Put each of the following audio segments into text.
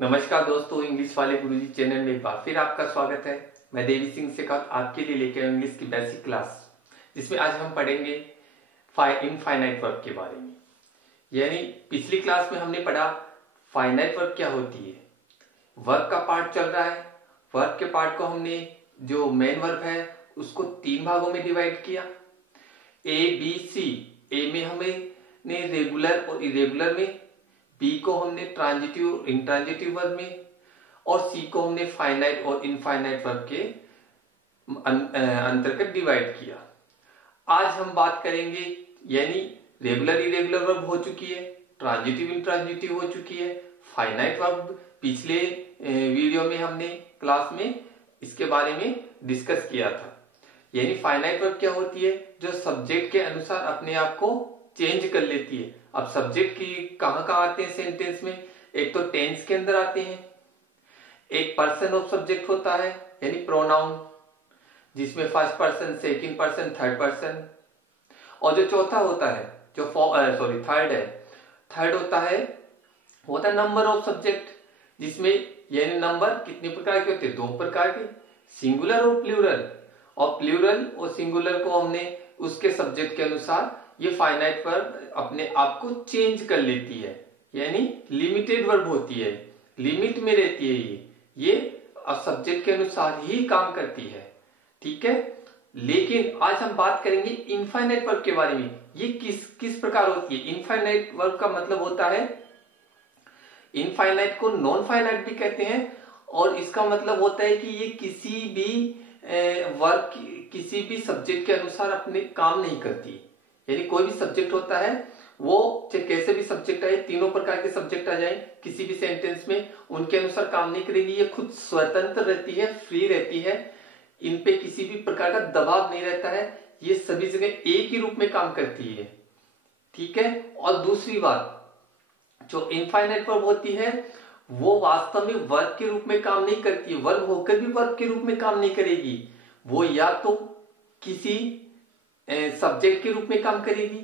नमस्कार दोस्तों, इंग्लिश वाले गुरुजी चैनल में एक बार फिर आपका स्वागत है। मैं देवी सिंह शेखावत आपके लिए लेकर आया इंग्लिश की बेसिक क्लास, जिसमें आज हम पढ़ेंगे इनफाइनाइट वर्ब के बारे में। यानी पिछली क्लास में हमने पढ़ा फाइनाइट वर्ब क्या होती है। वर्ब का पार्ट चल रहा है। वर्ब के पार्ट को हमने जो मेन वर्ब है उसको 3 भागों में डिवाइड किया, ए बी सी। ए में हमने रेगुलर और इरेगुलर में, बी को हमने ट्रांजिटिव और इंट्रांजिटिव वर्ब में, और सी को हमने फाइनाइट और इनफाइनाइट वर्ब के अंतर्गत डिवाइड किया। आज हम बात करेंगे, यानी रेगुलर इरेगुलर वर्ब हो चुकी है, ट्रांजिटिव इंट्रांजिटिव हो चुकी है, फाइनाइट वर्ब पिछले वीडियो में हमने क्लास में इसके बारे में डिस्कस किया था। यानी फाइनाइट वर्ब क्या होती है, जो सब्जेक्ट के अनुसार अपने आप को चेंज कर लेती है। अब सब्जेक्ट की कहां आते हैं सेंटेंस में, एक तो टेंस के अंदर आते हैं, एक पर्सन ऑफ सब्जेक्ट होता है यानी प्रोनाउन, जिसमें first person, second person, third person, और जो चौथा होता है जो थर्ड होता है नंबर ऑफ सब्जेक्ट, जिसमें यानी नंबर कितने प्रकार के होते हैं, 2 प्रकार के, सिंगुलर और प्लूरल। और प्लूरल और सिंगुलर को हमने उसके सब्जेक्ट के अनुसार ये फाइनाइट वर्ब अपने आप को चेंज कर लेती है, यानी लिमिटेड वर्ब होती है, लिमिट में रहती है। ये सब्जेक्ट के अनुसार ही काम करती है, ठीक है। लेकिन आज हम बात करेंगे इनफाइनाइट वर्ब के बारे में। ये किस प्रकार होती है। इनफाइनाइट वर्ब का मतलब होता है, इनफाइनाइट को नॉन फाइनाइट भी कहते हैं, और इसका मतलब होता है कि ये किसी भी वर्ब किसी भी सब्जेक्ट के अनुसार अपने काम नहीं करती। यानी कोई भी सब्जेक्ट होता है, वो चाहे कैसे भी सब्जेक्ट आए, 3 प्रकार के सब्जेक्ट आ जाए किसी भी सेंटेंस में, उनके अनुसार काम नहीं करेगी। ये खुद स्वतंत्र रहती है, फ्री रहती है, इन पे किसी भी प्रकार का दबाव नहीं रहता है। ये सभी जगह एक ही रूप में काम करती है, ठीक है। और दूसरी बात, जो इनफाइनाइट वर्ब होती है वो वास्तव में वर्ब के रूप में काम नहीं करती है, वर्ब होकर भी वर्ब के रूप में काम नहीं करेगी। वो या तो किसी सब्जेक्ट के रूप में काम करेगी,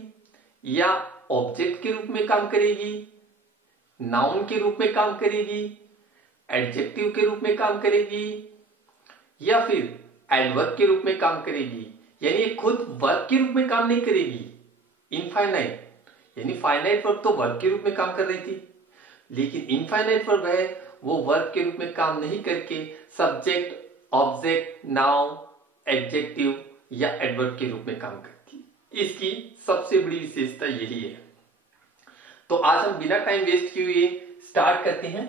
या ऑब्जेक्ट के रूप में काम करेगी, नाउन के रूप में काम करेगी, एडजेक्टिव के रूप में काम करेगी, या फिर एडवर्ब के रूप में काम करेगी। यानी ये खुद वर्ब के रूप में काम नहीं करेगी। इनफाइनाइट यानी फाइनाइट वर्ब तो वर्ब के रूप में काम कर रही थी, लेकिन इनफाइनाइट वर्ब है वो वर्ब के रूप में काम नहीं करके सब्जेक्ट, ऑब्जेक्ट, नाउन, एडजेक्टिव या एडवर्ब के रूप में काम करती है। इसकी सबसे बड़ी विशेषता यही है। तो आज हम बिना टाइम वेस्ट किए हुए स्टार्ट करते हैं,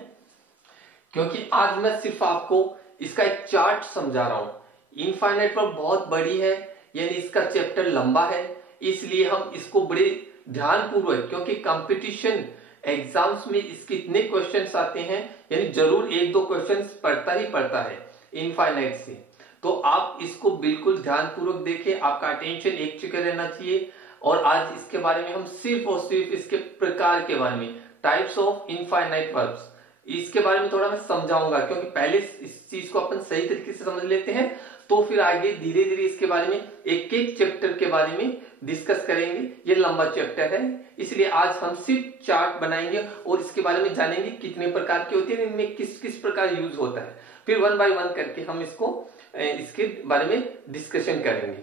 क्योंकि आज मैं सिर्फ आपको इसका एक चार्ट समझा रहा हूं। इनफाइनाइट वर्ब बहुत बड़ी है, यानी इसका चैप्टर लंबा है, इसलिए हम इसको बड़े ध्यानपूर्वक, क्योंकि कंपटीशन एग्जाम्स में इसके इतने क्वेश्चंस आते हैं, यानी जरूर 1-2 क्वेश्चंस पढ़ता ही पड़ता है इनफाइनाइट से। तो आप इसको बिल्कुल ध्यानपूर्वक देखें, आपका अटेंशन एक जगह रहना चाहिए। और आज इसके बारे में हम सिर्फ और सिर्फ इसके प्रकार के बारे में, टाइप्स ऑफ इनफाइनाइट वर्ब्स, इसके बारे में थोड़ा मैं समझाऊंगा, क्योंकि पहले इस चीज को अपन सही तरीके से समझ लेते हैं, तो फिर आगे धीरे धीरे इसके बारे में एक चैप्टर के बारे में डिस्कस करेंगे। ये लंबा चैप्टर है, इसलिए आज हम सिर्फ चार्ट बनाएंगे और इसके बारे में जानेंगे कितने प्रकार के होते हैं, इनमें किस किस प्रकार यूज होता है। फिर 1 बाय 1 करके हम इसके बारे में डिस्कशन करेंगे।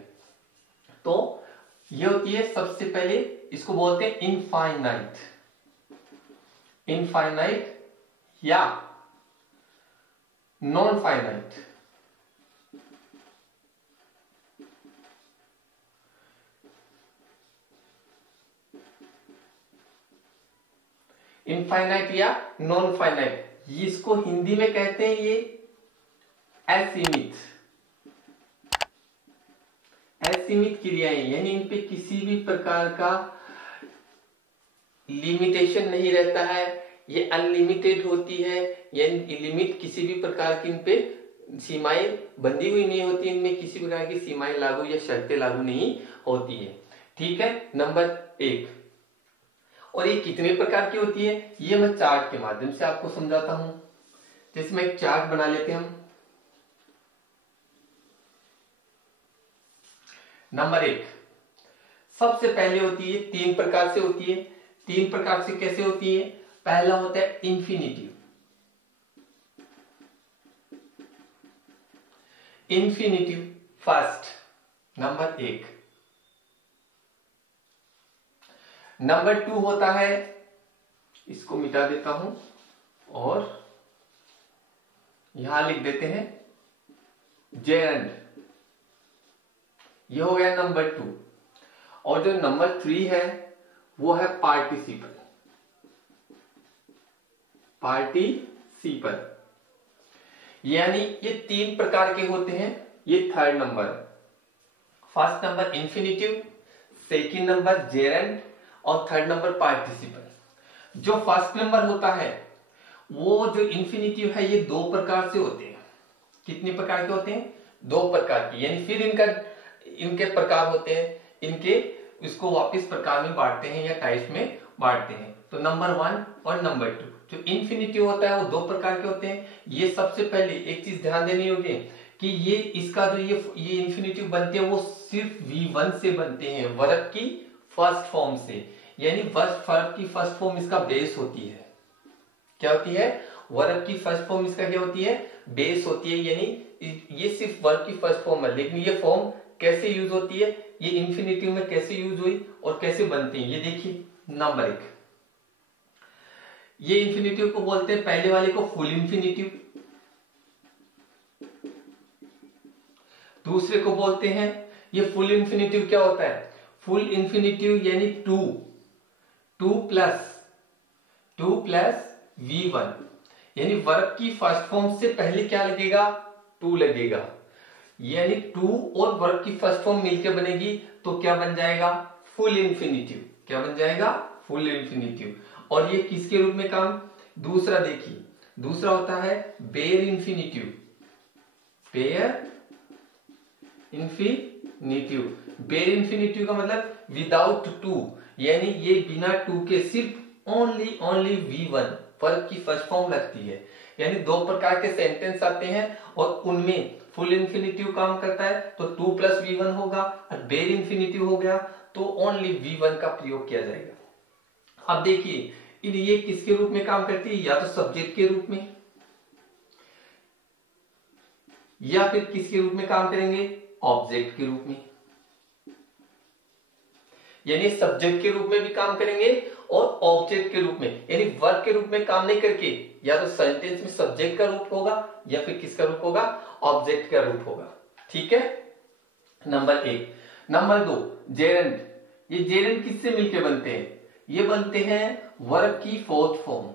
तो ये होती है, सबसे पहले इसको बोलते हैं इनफाइनाइट, इनफाइनाइट या नॉन फाइनाइट। इनफाइनाइट या नॉन फाइनाइट, इसको हिंदी में कहते हैं ये असीमित, असीमित क्रियाएं, यानी इन पे किसी भी प्रकार का लिमिटेशन नहीं रहता है, ये अनलिमिटेड होती है, यानी लिमिट किसी भी प्रकार की इन पे सीमाएं बंधी हुई नहीं होती, इनमें किसी प्रकार की सीमाएं लागू या शर्तें लागू नहीं होती है, ठीक है। नंबर 1। और ये कितने प्रकार की होती है, ये मैं चार्ट के माध्यम से आपको समझाता हूं। जैसे मैं एक चार्ट बना लेते हैं हम। नंबर 1, सबसे पहले होती है 3 प्रकार से होती है। 3 प्रकार से कैसे होती है। पहला होता है infinitive, infinitive first, number 1। Number 2 होता है, इसको मिटा देता हूं और यहां लिख देते हैं जेरंड। ये हो गया नंबर 2। और जो नंबर 3 है वो है पार्टिसिपल। पार्टिसिपल यानी ये 3 प्रकार के होते हैं। ये थर्ड नंबर है। First number infinitive, second number gerund और थर्ड नंबर पार्टिसिपल। जो फर्स्ट नंबर होता है वो जो इंफिनिटिव है ये 2 प्रकार से होते हैं। कितने प्रकार के होते हैं? 2 प्रकार के। यानी फिर इनके प्रकार होते हैं, इनके इसको वापस प्रकार में बांटते हैं या टाइप्स में बांटते हैं। तो नंबर 1 और नंबर 2 जो इंफिनिटिव होता है वो 2 प्रकार के होते हैं। ये सबसे पहले एक चीज ध्यान देनी होगी कि ये इसका जो ये इंफिनिटिव बनते हैं वो सिर्फ V1 से बनते हैं, वर्ब की फर्स्ट फॉर्म से। यानी वर्ब की फर्स्ट फॉर्म इसका बेस होती है। क्या होती है? वर्ब की फर्स्ट फॉर्म इसका क्या होती है? बेस होती है। यानी ये सिर्फ वर्ब की फर्स्ट फॉर्म है, लेकिन ये फॉर्म कैसे यूज होती है, ये इंफिनिटिव में कैसे यूज हुई और कैसे बनते हैं, ये देखिए। नंबर 1, ये इंफिनिटिव को बोलते हैं, पहले वाले को फुल इंफिनिटिव, दूसरे को बोलते हैं ये फुल इंफिनिटिव। क्या होता है फुल इंफिनिटिव? यानी 2 प्लस V1, यानी वर्ब की फर्स्ट फॉर्म से पहले क्या लगेगा? 2 लगेगा। यानी 2 और वर्ब की फर्स्ट फॉर्म मिलकर बनेगी तो क्या बन जाएगा? Full infinitive. क्या बन जाएगा? Full infinitive. और ये किसके रूप में काम? दूसरा देखिए, दूसरा होता है bare infinitive. Bare infinitive, bare infinitive का मतलब विदाउट 2, यानी ये बिना 2 के सिर्फ ओनली V1 वर्ब की फर्स्ट फॉर्म लगती है। यानी 2 प्रकार के सेंटेंस आते हैं और उनमें फुल इंफिनिटिव काम करता है तो 2 प्लस V1 होगा, और बेयर इंफिनिटिव हो गया तो ओनली V1 का प्रयोग किया जाएगा। अब देखिए ये किसके रूप में काम करती है? या तो सब्जेक्ट के रूप में, या फिर किसके रूप में काम करेंगे? ऑब्जेक्ट के रूप में। यानी सब्जेक्ट के रूप में भी काम करेंगे और ऑब्जेक्ट के रूप में, यानी वर्ब के रूप में काम नहीं करके या तो सेंटेंस में सब्जेक्ट का रूप होगा या फिर किसका रूप होगा? ऑब्जेक्ट का रूप होगा। ठीक है, नंबर 1। Number 2 gerund. ये जेरंड किससे मिलकर बनते हैं? ये बनते हैं वर्ब की फोर्थ फॉर्म।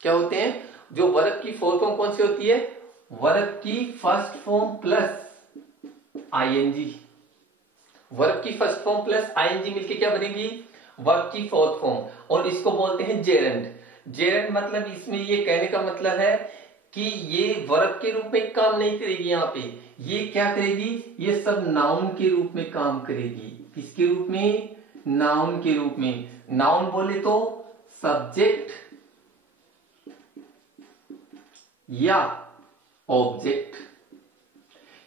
क्या होते हैं? जो वर्ब की फोर्थ फॉर्म कौन सी होती है? वर्ब की first form plus ING. Verb की फर्स्ट फॉर्म प्लस आईएनजी मिलके क्या बनेगी? वर्ब की फोर्थ फॉर्म। और इसको बोलते हैं जेरंड। जेरंड मतलब इसमें ये कहने का मतलब है कि ये वर्ब के रूप में काम नहीं करेगी। यहाँ पे ये क्या करेगी? ये सब नाउन के रूप में काम करेगी। किसके रूप में? नाउन के रूप में। नाउन बोले तो सब्जेक्ट या ऑब्जेक्ट,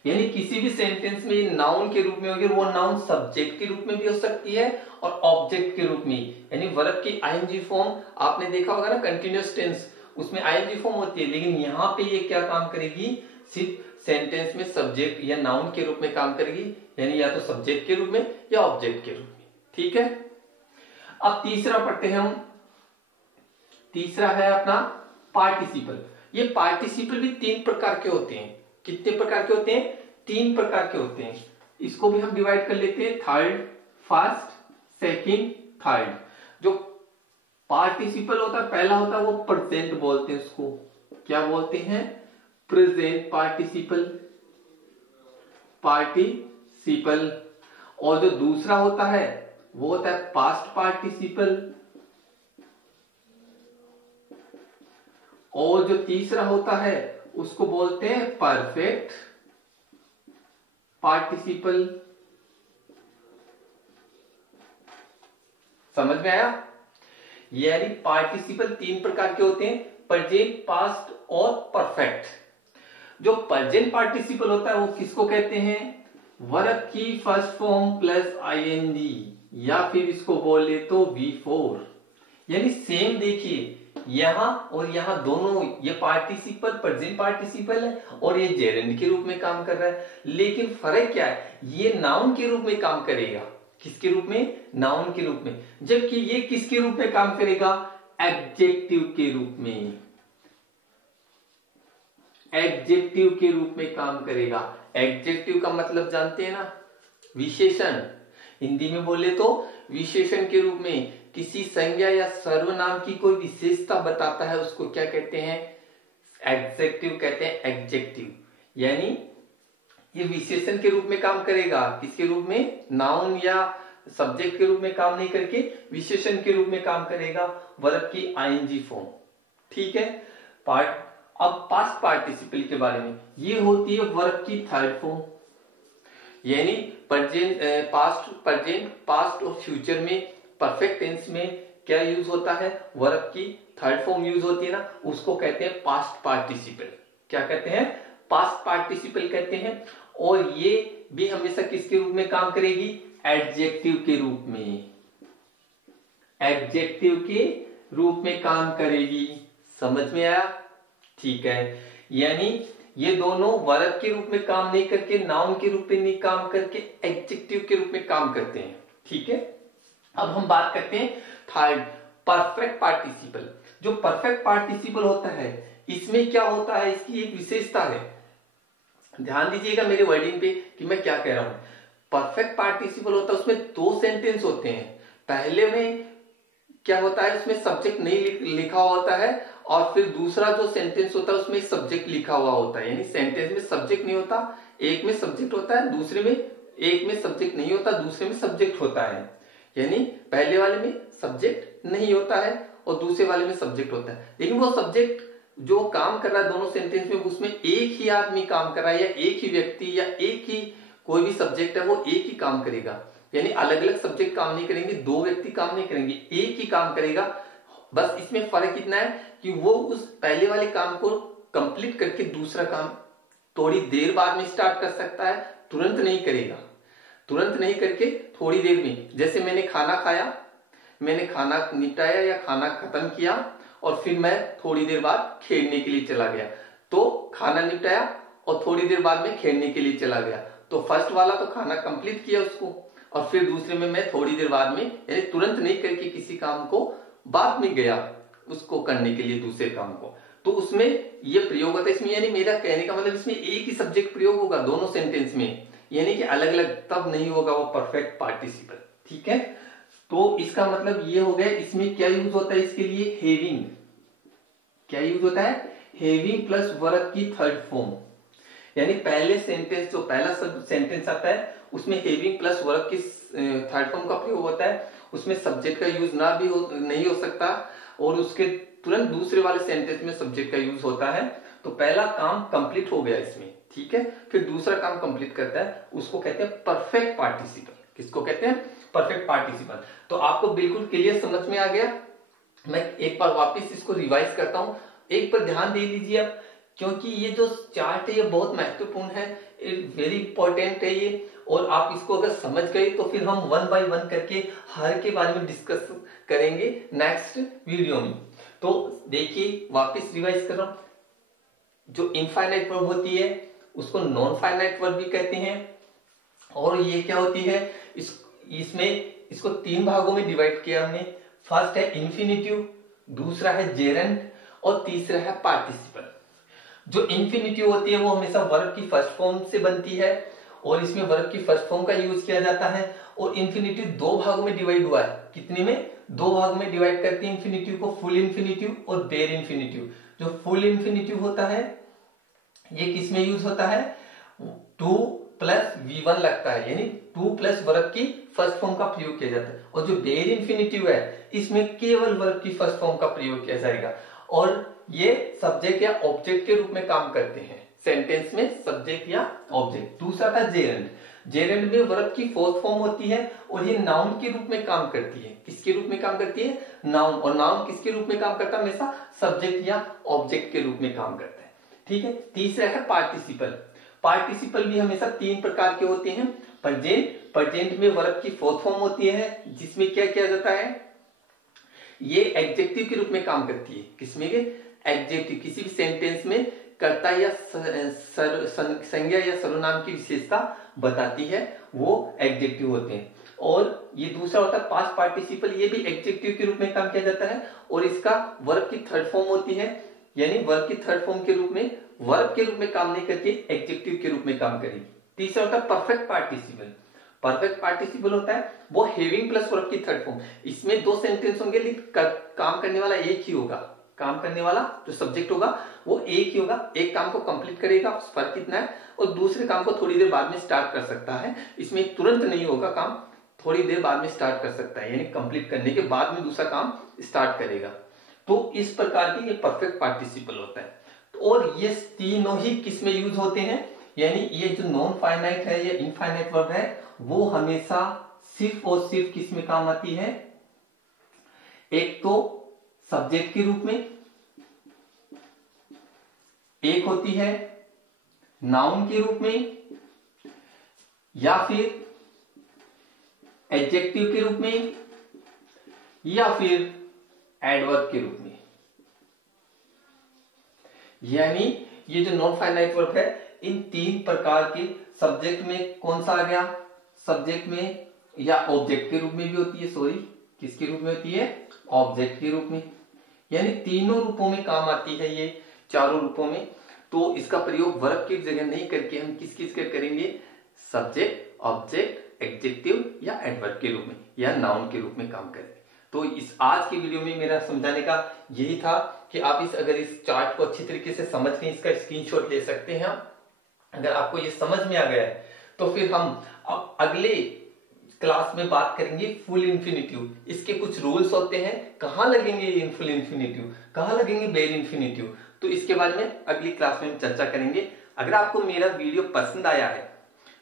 यानी किसी भी सेंटेंस में नाउन के रूप में होगी, वो नाउन सब्जेक्ट के रूप में भी हो सकती है और ऑब्जेक्ट के रूप में। यानी वर्ब की आईएनजी फॉर्म आपने देखा होगा ना, कंटिन्यूअस टेंस, उसमें आईएनजी फॉर्म होती है, लेकिन यहाँ पे ये क्या काम करेगी? सिर्फ सेंटेंस में सब्जेक्ट या नाउन के रूप में काम करेगी, यानी या तो सब्जेक्ट के रूप में या ऑब्जेक्ट के रूप में। ठीक है, अब तीसरा पढ़ते हैं हम। तीसरा है अपना पार्टिसिपल। ये पार्टिसिपल भी 3 प्रकार के होते हैं। कितने प्रकार के होते हैं? 3 प्रकार के होते हैं। इसको भी हम डिवाइड कर लेते हैं, थर्ड, फर्स्ट, सेकंड, थर्ड। जो पार्टिसिपल होता है, पहला होता है वो प्रेजेंट बोलते हैं उसको। क्या बोलते हैं? Present participle. पार्टिसिपल। और जो दूसरा होता है वो होता है पास्ट पार्टिसिपल। और जो तीसरा होता है उसको बोलते हैं परफेक्ट पार्टिसिपल। समझ में आया? यानी पार्टिसिपल 3 प्रकार के होते हैं, प्रेजेंट, पास्ट और परफेक्ट। जो प्रेजेंट पार्टिसिपल होता है वो किसको कहते हैं? वर्ब की फर्स्ट फॉर्म प्लस आईएनजी, या फिर इसको बोले तो V4। यानी सेम देखिए, यहाँ और यहाँ दोनों, ये पार्टिसिपल प्रेजेंट पार्टिसिपल है और ये जेरेंड के रूप में काम कर रहा है, लेकिन फर्क क्या है, ये नाउन के रूप में काम करेगा। किसके रूप में? नाउन के रूप में। जबकि ये किसके रूप में काम करेगा? एडजेक्टिव के रूप में। एडजेक्टिव के रूप में काम करेगा। एडजेक्टिव का मतलब जानते हैं ना? विशेषण। हिंदी में बोले तो विशेषण के रूप में किसी संज्ञा या सर्वनाम की कोई विशेषता बताता है, उसको क्या कहते हैं? एडजेक्टिव कहते हैं। एडजेक्टिव यानी ये विशेषण के रूप में काम करेगा। किसके रूप में? नाउन या सब्जेक्ट के रूप में काम नहीं करके विशेषण के रूप में काम करेगा, वर्ब की आईएनजी फॉर्म। ठीक है। अब पास्ट पार्टिसिपल के बारे में, ये होती है वर्ब की थर्ड फॉर्म। यानी पास्ट, प्रेजेंट, पास्ट और फ्यूचर में परफेक्ट टेंस में क्या यूज होता है? वर्ब की थर्ड फॉर्म यूज होती है ना, उसको कहते हैं पास्ट पार्टिसिपल। क्या कहते हैं? पास्ट पार्टिसिपल कहते हैं। और ये भी हमेशा किसके रूप में काम करेगी? एडजेक्टिव के रूप में। एडजेक्टिव के रूप में काम करेगी। समझ में आया? ठीक है। यानी ये दोनों वर्ब के रूप में काम नहीं करके, नाउन के रूप में नहीं काम करके, एडजेक्टिव के रूप में काम करते हैं। ठीक है। अब हम बात करते हैं थर्ड, परफेक्ट पार्टिसिपल। जो परफेक्ट पार्टिसिपल होता है, इसमें क्या होता है? इसकी एक विशेषता है। ध्यान दीजिएगा मेरे वर्डिंग पे कि मैं क्या कह रहा हूं। परफेक्ट पार्टिसिपल होता है, उसमें दो सेंटेंस होते हैं। पहले में क्या होता है? उसमें सब्जेक्ट नहीं लिखा हुआ होता है, और फिर दूसरा जो सेंटेंस होता है उसमें सब्जेक्ट लिखा हुआ होता है। यानी सेंटेंस में सब्जेक्ट नहीं होता, एक में सब्जेक्ट होता है, दूसरे में, एक में सब्जेक्ट नहीं होता, दूसरे में सब्जेक्ट होता है। यानी पहले वाले में सब्जेक्ट नहीं होता है और दूसरे वाले में सब्जेक्ट होता है। लेकिन वो सब्जेक्ट जो काम कर रहा है दोनों सेंटेंस में, उसमें एक ही आदमी काम कर रहा है, या एक ही व्यक्ति, या एक ही कोई भी सब्जेक्ट है वो एक ही काम करेगा। यानी अलग अलग सब्जेक्ट काम नहीं करेंगे, दो व्यक्ति काम नहीं करेंगे, एक ही काम करेगा। बस इसमें फर्क इतना है कि वो उस पहले वाले काम को कंप्लीट करके दूसरा काम थोड़ी देर बाद में स्टार्ट कर सकता है, तुरंत नहीं करेगा। तुरंत नहीं करके थोड़ी देर में, जैसे मैंने खाना खाया, मैंने खाना निपटाया या खाना खत्म किया और फिर मैं थोड़ी देर बाद खेलने के लिए चला गया, तो खाना निपटाया और थोड़ी देर बाद में खेलने के लिए चला गया। तो फर्स्ट वाला तो खाना कंप्लीट किया उसको, और फिर दूसरे में मैं थोड़ी देर बाद में, यानी तुरंत नहीं करके किसी काम को बाद में गया उसको करने के लिए दूसरे काम को, तो उसमें ये प्रयोग होता है। इसमें यानी मेरा कहने का मतलब इसमें एक ही सब्जेक्ट प्रयोग होगा दोनों सेंटेंस में, यानी कि अलग अलग तब नहीं होगा वो परफेक्ट पार्टिसिपल। ठीक है। तो इसका मतलब ये हो गया। इसमें क्या यूज होता है इसके लिए? हैविंग। क्या यूज होता है? हैविंग प्लस वर्ब की थर्ड फॉर्म। यानी पहले सेंटेंस, जो पहला सेंटेंस आता है उसमें हैविंग प्लस वर्ब की थर्ड फॉर्म का प्रयोग होता है। उसमें सब्जेक्ट का यूज ना भी नहीं हो सकता, और उसके तुरंत दूसरे वाले सेंटेंस में सब्जेक्ट का यूज होता है। तो पहला काम कंप्लीट हो गया इसमें। ठीक है। फिर दूसरा काम कंप्लीट करता है, उसको कहते हैं परफेक्ट पार्टिसिपल। किसको कहते हैं? Perfect participle. तो आपको बिल्कुल क्लियर समझ में आ गया। मैं एक बार वापस इसको रिवाइज करता हूं, एक पर ध्यान दे लीजिए आप, क्योंकि ये जो चार्ट है ये बहुत महत्वपूर्ण है, वेरी इंपॉर्टेंट है ये। और आप इसको अगर समझ गए तो फिर हम वन बाय वन करके हर के बारे में डिस्कस करेंगे नेक्स्ट वीडियो में। तो देखिए वापस रिवाइज कर रहा हूं। जो इनफाइनाइट वर्ब होती है उसको नॉन फाइनाइट वर्ब भी कहते हैं। और ये क्या होती है? इसमें इसको तीन भागों में डिवाइड किया हमने। फर्स्ट है इंफिनिटिव, दूसरा है जेरेंट और तीसरा है पार्टिसिपल। जो इंफिनिटिव होती है वो हमेशा वर्ब की फर्स्ट फॉर्म से बनती है, और इसमें वर्ब की फर्स्ट फॉर्म का यूज किया जाता है। और इंफिनिटिव दो भागों में डिवाइड हुआ है। कितने में? दो भागों में डिवाइड करते हैं इंफिनिटिव को, फुल इंफिनिटिव और बेर इंफिनिटिव। जो फुल इंफिनिटिव होता है ये किस में यूज होता है? टू प्लस V1 लगता है, यानी टू प्लस वर्ब की फर्स्ट फॉर्म का प्रयोग किया जाता है। और जो बेर इंफिनिटिव है इसमें केवल वर्ब की फर्स्ट फॉर्म का प्रयोग किया जाएगा, और ये सब्जेक्ट या ऑब्जेक्ट के रूप में काम करते हैं सेंटेंस में, सब्जेक्ट या ऑब्जेक्ट। दूसरा था जेरेंट। जेरेंट में वर्ब की फोर्थ फॉर्म होती है और ये नाउन के रूप में काम करती है। किसके रूप में काम करती है? नाउन। और नाउन किसके रूप में काम करता है? हमेशा सब्जेक्ट या ऑब्जेक्ट के रूप में काम करता है। ठीक है। तीसरा है पार्टिसिपल। पार्टिसिपल भी हमेशा तीन प्रकार के होते हैं। प्रेजेंट, प्रेजेंट में वर्ब की फोर्थ फॉर्म होती है, जिसमें क्या किया जाता है? ये एडजेक्टिव के रूप में काम करती है। किसमें के? एडजेक्टिव, किसी भी सेंटेंस में कर्ता या संज्ञा या सर्वनाम की विशेषता बताती है, वो एडजेक्टिव होते हैं। और ये दूसरा होता है पास्ट पार्टिसिपल, ये भी एडजेक्टिव के रूप में काम किया जाता है और इसका वर्ब की थर्ड फॉर्म होती है, यानी वर्ब की थर्ड फॉर्म के रूप में, वर्ब के रूप में काम नहीं करके एडजेक्टिव के रूप में काम करेगी। तीसरा होता है परफेक्ट पार्टिसिपल। परफेक्ट पार्टिसिपल होता है वो हैविंग प्लस वर्ब की थर्ड फॉर्म। इसमें दो सेंटेंस होंगे लेकिन काम करने वाला एक ही होगा। काम करने वाला जो सब्जेक्ट होगा वो एक ही होगा, एक काम को कंप्लीट करेगा, फर्क कितना है, और दूसरे काम को थोड़ी देर बाद में स्टार्ट कर सकता है। इसमें तुरंत नहीं होगा काम, थोड़ी देर बाद में स्टार्ट कर सकता है, यानी कंप्लीट करने के बाद में दूसरा काम स्टार्ट करेगा। तो इस प्रकार के ये परफेक्ट पार्टिसिपल होता है। और ये तीनों ही किस में यूज होते हैं, यानी ये जो नॉन फाइनाइट है या इनफाइनाइट वर्ब है वो हमेशा सिर्फ और सिर्फ किस में काम आती है? एक तो सब्जेक्ट के रूप में, एक होती है नाउन के रूप में, या फिर एडजेक्टिव के रूप में, या फिर एडवर्ब के रूप में। यानी ये जो नॉन फाइनाइट वर्ब है इन तीन प्रकार के सब्जेक्ट में कौन सा आ गया? सब्जेक्ट में या ऑब्जेक्ट के रूप में भी होती है, सॉरी किसके रूप में होती है? ऑब्जेक्ट के रूप में। यानी तीनों रूपों में काम आती है ये, चारों रूपों में। तो इसका प्रयोग वर्ब की जगह नहीं करके हम किस किस के करेंगे? सब्जेक्ट, ऑब्जेक्ट, एडजेक्टिव या एडवर्ब के रूप में या नाउन के रूप में काम करेंगे। तो इस आज की वीडियो में मेरा समझाने का यही था कि आप अगर इस चार्ट को अच्छी तरीके से समझ के इसका स्क्रीनशॉट ले सकते हैं। अगर आपको ये समझ में आ गया है तो फिर हम अगले क्लास में बात करेंगे फुल इंफिनिटिव। इसके कुछ रूल्स होते हैं, कहां लगेंगे फुल इंफिनिटिव, कहां लगेंगे बेर इंफिनिटिव, तो इसके बारे में अगली क्लास में हम चर्चा करेंगे। अगर आपको मेरा वीडियो पसंद आया है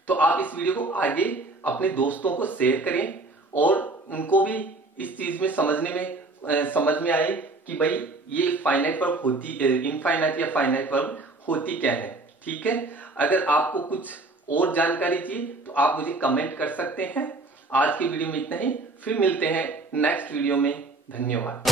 तो आप इस वीडियो को आगे अपने दोस्तों को शेयर करें और उनको भी इस चीज में समझ में आए कि भाई ये फाइनाइट वर्ब होती, इनफाइनाइट या फाइनाइट वर्ब होती क्या है। ठीक है, अगर आपको कुछ और जानकारी चाहिए तो आप मुझे कमेंट कर सकते हैं। आज की वीडियो में इतना ही, फिर मिलते हैं नेक्स्ट वीडियो में। धन्यवाद।